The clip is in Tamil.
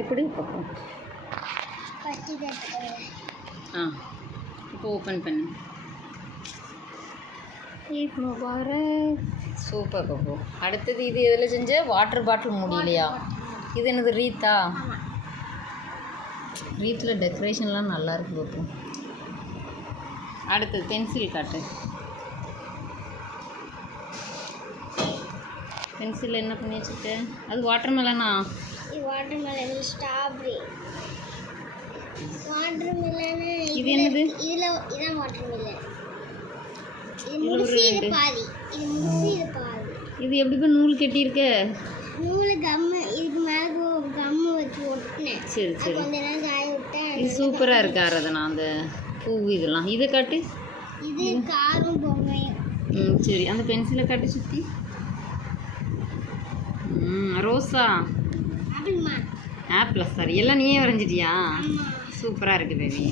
எப்படி பார்ப்போம்? ஆ இப்போ ஓப்பன் பண்ணு. முபாரக் சூப்பர் பப்பு அடுத்தது இது எதில் செஞ்ச? வாட்டர் பாட்டில் முடியலையா? இது என்னது ரீத்தா? ரீத்தில் டெக்கரேஷன்லாம் நல்லா இருக்கு பப்பு அடுத்தது பென்சில் காட்டு. பென்சில் என்ன பண்ணி வச்சுருக்க? அது வாட்டர் மெலனா இது water melon strawberry water melon இது என்னது? இதில் இதான் வாட்டர் மெலன் இது முழுசு இது. பாதி. இது முழுசு இது பாதி. இது எப்படி இப்போ நூல் கட்டியிருக்க? நூலு கம்மு இதுக்கு மேலே கம்மு வச்சு ஒட்டினேன். சரி சரி. கொஞ்ச நேரம் காய விட்டேன் இது சூப்பராக இருக்கு ஆராதனா அந்த பூ இதெல்லாம். இதை காட்டு. இது காரும் பொம்மையும். ம் சரி. அந்த பென்சிலை காட்டு சுற்றி ம் ரோஸா ஆப்பிள் சாரி. எல்லாம் நீயே வரைஞ்சிட்டியா? சூப்பராக இருக்குது பேபி